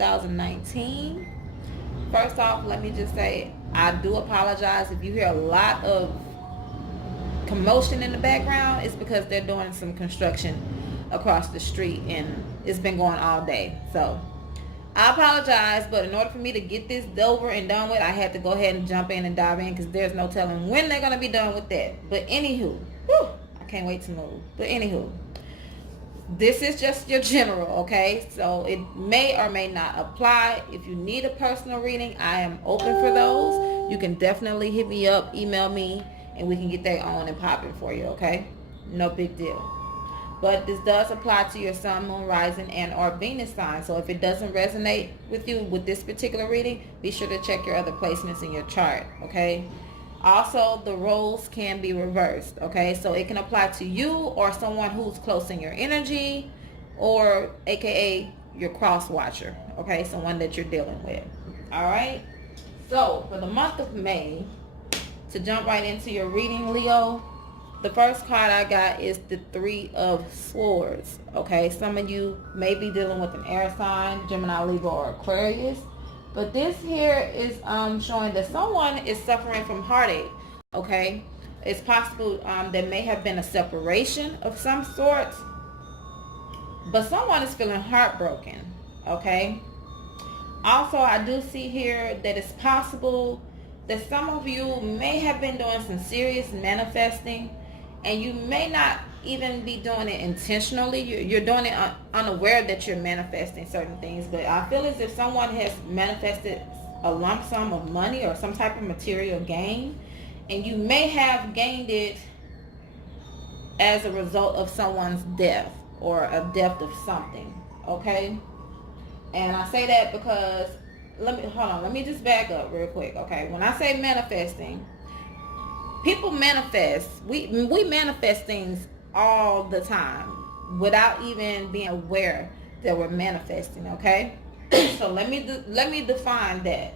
2019. First off, let me just say I do apologize if you hear a lot of commotion in the background. It's because they're doing some construction across the street and it's been going all day. So I apologize, but in order for me to get this over and done with, I had to go ahead and jump in and dive in because there's no telling when they're going to be done with that. But anywho, I can't wait to move. But anywho, this is just your general, okay? So it may or may not apply. If you need a personal reading, I am open for those. You can definitely hit me up, email me, and we can get that on and popping for you, okay? No big deal. But this does apply to your sun, moon, rising, and or Venus sign. So if it doesn't resonate with you with this particular reading, be sure to check your other placements in your chart, okay? Also, the roles can be reversed, okay? So it can apply to you or someone who's close in your energy, or aka your cross watcher, okay? Someone that you're dealing with, all right? So for the month of May, to jump right into your reading, Leo, the first card I got is the Three of Swords, okay? Some of you may be dealing with an air sign, Gemini, Libra, or Aquarius. But this here is showing that someone is suffering from heartache, okay? It's possible there may have been a separation of some sort, but someone is feeling heartbroken, okay? Also, I do see here that it's possible that some of you may have been doing some serious manifesting, and you may not even be doing it intentionally. You're doing it unaware that you're manifesting certain things. But I feel as if someone has manifested a lump sum of money or some type of material gain, and you may have gained it as a result of someone's death or a death of something, okay? And I say that because let me just back up real quick, okay? When I say manifesting, people manifest. We manifest things all the time without even being aware that we're manifesting, okay? So let me define that.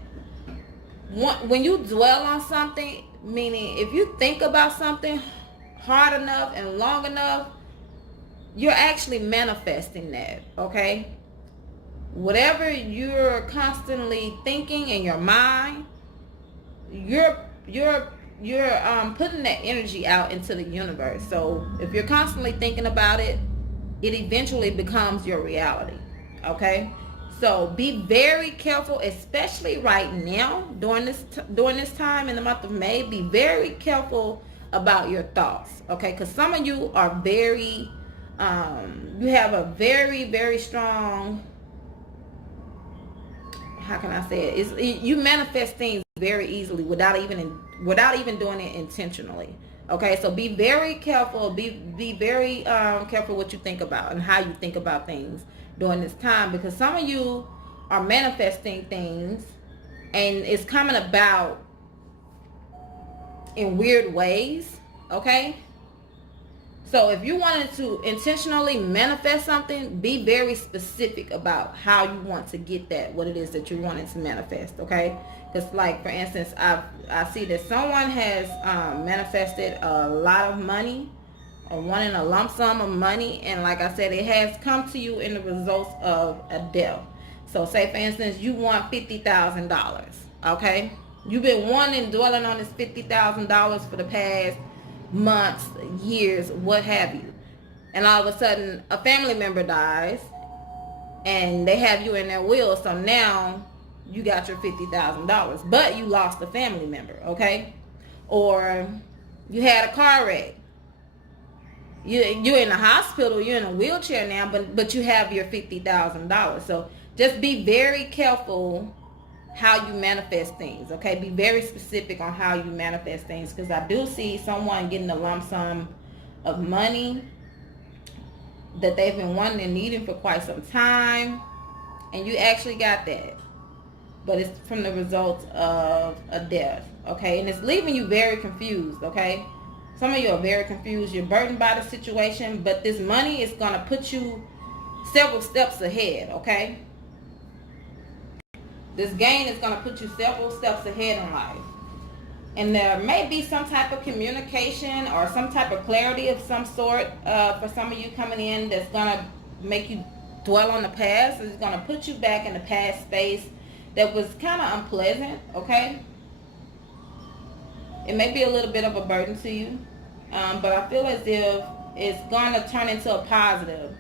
When you dwell on something, meaning if you think about something hard enough and long enough, you're actually manifesting that, okay? Whatever you're constantly thinking in your mind, you're putting that energy out into the universe. So if you're constantly thinking about it, it eventually becomes your reality, okay? So be very careful, especially right now during this time in the month of May. Be very careful about your thoughts, okay? Because some of you are very you have a very, very strong, how can I say it? You manifest things very easily without even doing it intentionally. Okay, so be very careful. Be very careful what you think about and how you think about things during this time, because some of you are manifesting things and it's coming about in weird ways. Okay, so if you wanted to intentionally manifest something, be very specific about how you want to get that, what it is that you wanted to manifest, okay? Because like, for instance, I see that someone has manifested a lot of money or wanting a lump sum of money, and like I said, it has come to you in the results of a death. So say, for instance, you want $50,000, okay? You've been dwelling on this $50,000 for the past months, years, what have you, and all of a sudden a family member dies and they have you in their will, so now you got your $50,000, but you lost a family member, okay? Or you had a car wreck, you're in the hospital, you're in a wheelchair now, but you have your $50,000. So just be very careful how you manifest things, okay? Be very specific on how you manifest things, because I do see someone getting a lump sum of money that they've been wanting and needing for quite some time, and you actually got that, but it's from the result of a death, okay? And it's leaving you very confused, okay? Some of you are very confused. You're burdened by the situation, but this money is going to put you several steps ahead, okay? This gain is going to put you several steps ahead in life. And there may be some type of communication or some type of clarity of some sort for some of you coming in that's going to make you dwell on the past. It's going to put you back in the past space that was kind of unpleasant, okay? It may be a little bit of a burden to you, but I feel as if it's going to turn into a positive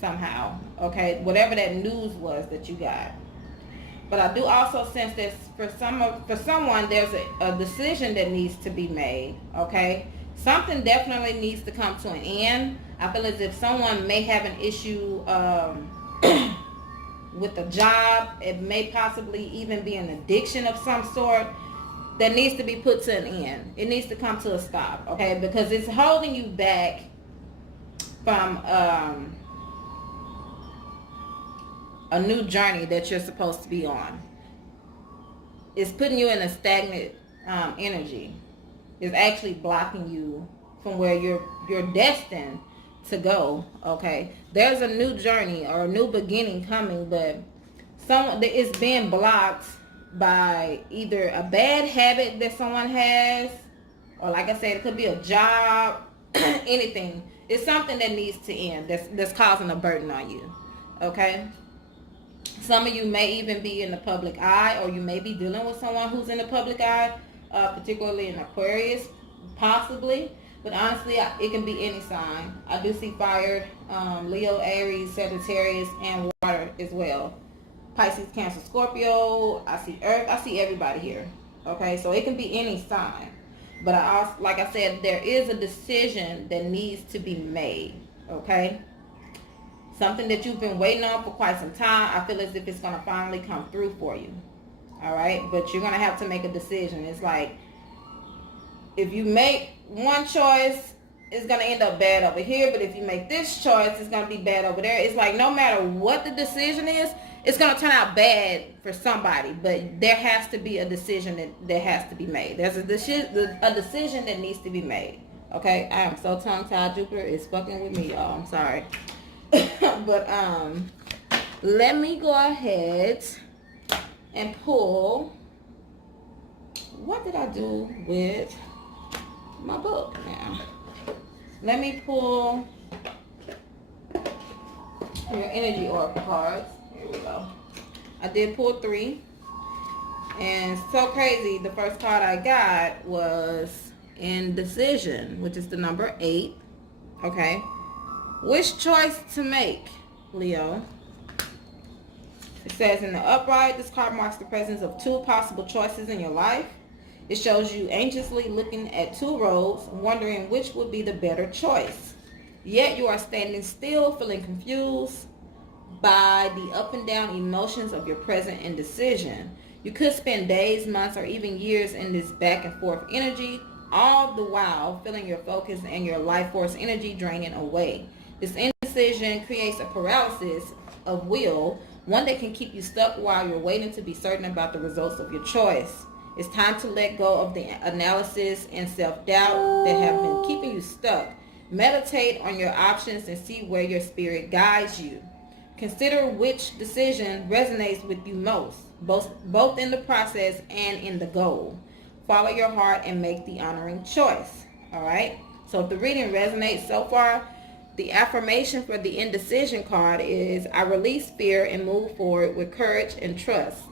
somehow, okay? Whatever that news was that you got. But I do also sense that for someone, there's a decision that needs to be made, okay? Something definitely needs to come to an end. I feel as if someone may have an issue with a job. It may possibly even be an addiction of some sort that needs to be put to an end. It needs to come to a stop, okay? Because it's holding you back from a new journey that you're supposed to be on. It's putting you in a stagnant energy. It's actually blocking you from where you're destined to go, okay? There's a new journey or a new beginning coming, but it's being blocked by either a bad habit that someone has, or like I said, it could be a job, anything. It's something that needs to end that's causing a burden on you, okay? Some of you may even be in the public eye, or you may be dealing with someone who's in the public eye, particularly an Aquarius, possibly. But honestly, it can be any sign. I do see fire, Leo, Aries, Sagittarius, and water as well. Pisces, Cancer, Scorpio. I see Earth. I see everybody here. Okay, so it can be any sign. But I also, like I said, there is a decision that needs to be made. Okay, something that you've been waiting on for quite some time. I feel as if it's going to finally come through for you. All right, but you're going to have to make a decision. It's like, if you make one choice, it's going to end up bad over here. But if you make this choice, it's going to be bad over there. It's like no matter what the decision is, it's going to turn out bad for somebody. But there has to be a decision that has to be made. There's a decision that needs to be made. Okay? I am so tongue-tied. Jupiter is fucking with me, y'all. I'm sorry. But let me go ahead and pull. What did I do with my book now? Let me pull your energy oracle cards. Here we go. I did pull 3, and so crazy, the first card I got was indecision, which is the number 8. Okay, which choice to make, Leo? It says in the upright, this card marks the presence of 2 possible choices in your life. It shows you anxiously looking at 2 roads, wondering which would be the better choice. Yet you are standing still, feeling confused by the up and down emotions of your present indecision. You could spend days, months, or even years in this back and forth energy, all the while feeling your focus and your life force energy draining away. This indecision creates a paralysis of will, one that can keep you stuck while you're waiting to be certain about the results of your choice. It's time to let go of the analysis and self-doubt that have been keeping you stuck. Meditate on your options and see where your spirit guides you. Consider which decision resonates with you most, both in the process and in the goal. Follow your heart and make the honoring choice. All right? So if the reading resonates so far, the affirmation for the indecision card is, I release fear and move forward with courage and trust.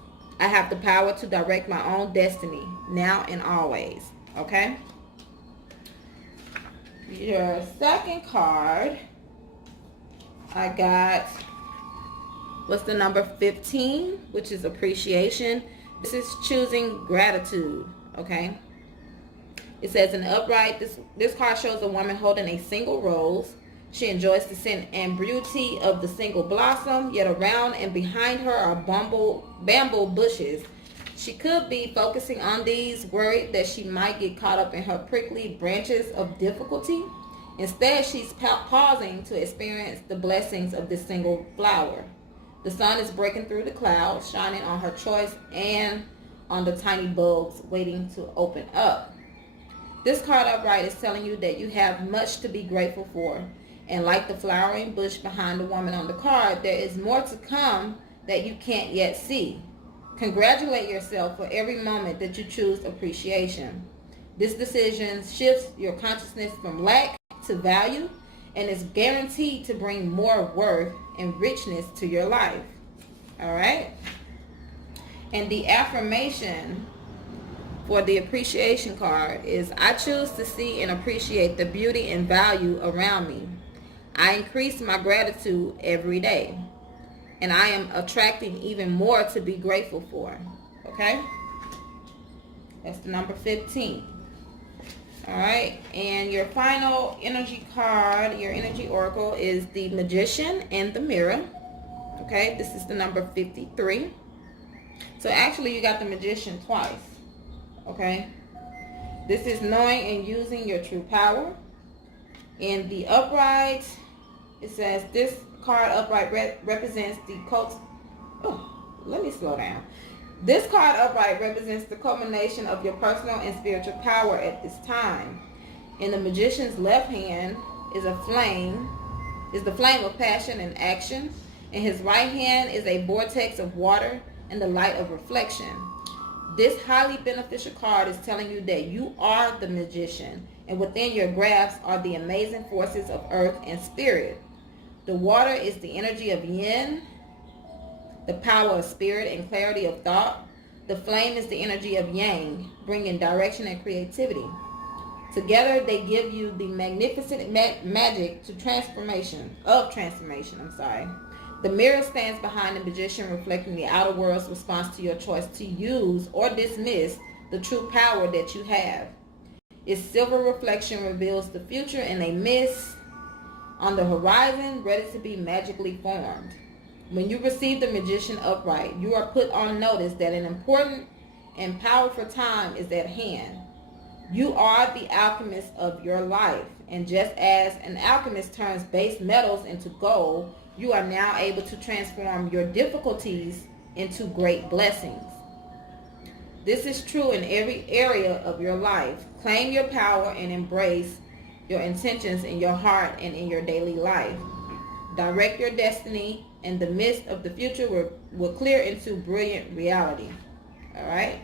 I have the power to direct my own destiny, now and always. Okay? Your second card, I got, what's the number 15, which is appreciation. This is choosing gratitude. Okay? It says in the upright, this card shows a woman holding a single rose. She enjoys the scent and beauty of the single blossom, yet around and behind her are bamboo bushes. She could be focusing on these, worried that she might get caught up in her prickly branches of difficulty. Instead, she's pausing to experience the blessings of this single flower. The sun is breaking through the clouds, shining on her choice and on the tiny bulbs waiting to open up. This card upright is telling you that you have much to be grateful for. And like the flowering bush behind the woman on the card, there is more to come that you can't yet see. Congratulate yourself for every moment that you choose appreciation. This decision shifts your consciousness from lack to value and is guaranteed to bring more worth and richness to your life. All right? And the affirmation for the appreciation card is, I choose to see and appreciate the beauty and value around me. I increase my gratitude every day, and I am attracting even more to be grateful for. Okay? That's the number 15. All right, and your final energy card, your energy oracle, is the Magician and the Mirror. Okay, this is the number 53. So actually you got the Magician twice. Okay, this is knowing and using your true power. In the upright, it says this card upright represents the let me slow down. This card upright represents the culmination of your personal and spiritual power at this time. In the Magician's left hand is the flame of passion and action. In his right hand is a vortex of water and the light of reflection. This highly beneficial card is telling you that you are the magician, and within your grasp are the amazing forces of earth and spirit. The water is the energy of yin, the power of spirit and clarity of thought. The flame is the energy of yang, bringing direction and creativity. Together they give you the magnificent magic to transformation. The mirror stands behind the magician, reflecting the outer world's response to your choice to use or dismiss the true power that you have. Its silver reflection reveals the future in a mist on the horizon, ready to be magically formed. When you receive the Magician upright, you are put on notice that an important and powerful time is at hand. You are the alchemist of your life, and just as an alchemist turns base metals into gold, you are now able to transform your difficulties into great blessings. This is true in every area of your life. Claim your power and embrace your intentions in your heart and in your daily life. Direct your destiny, and the mist of the future will clear into brilliant reality. All right?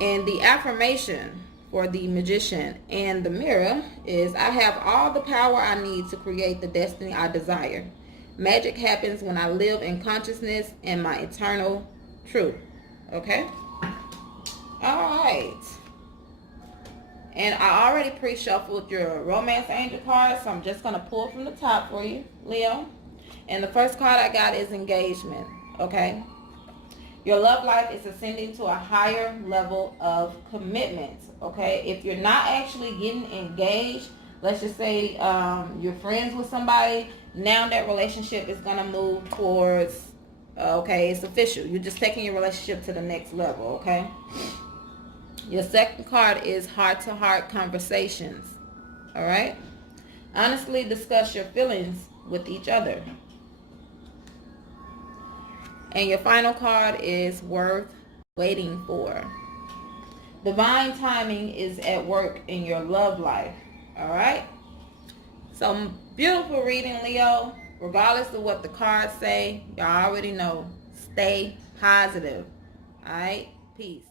And the affirmation for the Magician and the Mirror is, I have all the power I need to create the destiny I desire. Magic happens when I live in consciousness and my eternal truth. Okay? All right. And I already pre-shuffled your romance angel card, so I'm just going to pull from the top for you, Leo. And the first card I got is engagement, okay? Your love life is ascending to a higher level of commitment, okay? If you're not actually getting engaged, let's just say you're friends with somebody, now that relationship is going to move towards, okay, it's official. You're just taking your relationship to the next level, okay? Your second card is heart-to-heart conversations. All right? Honestly discuss your feelings with each other. And your final card is worth waiting for. Divine timing is at work in your love life. All right? So, beautiful reading, Leo. Regardless of what the cards say, y'all already know. Stay positive. All right? Peace.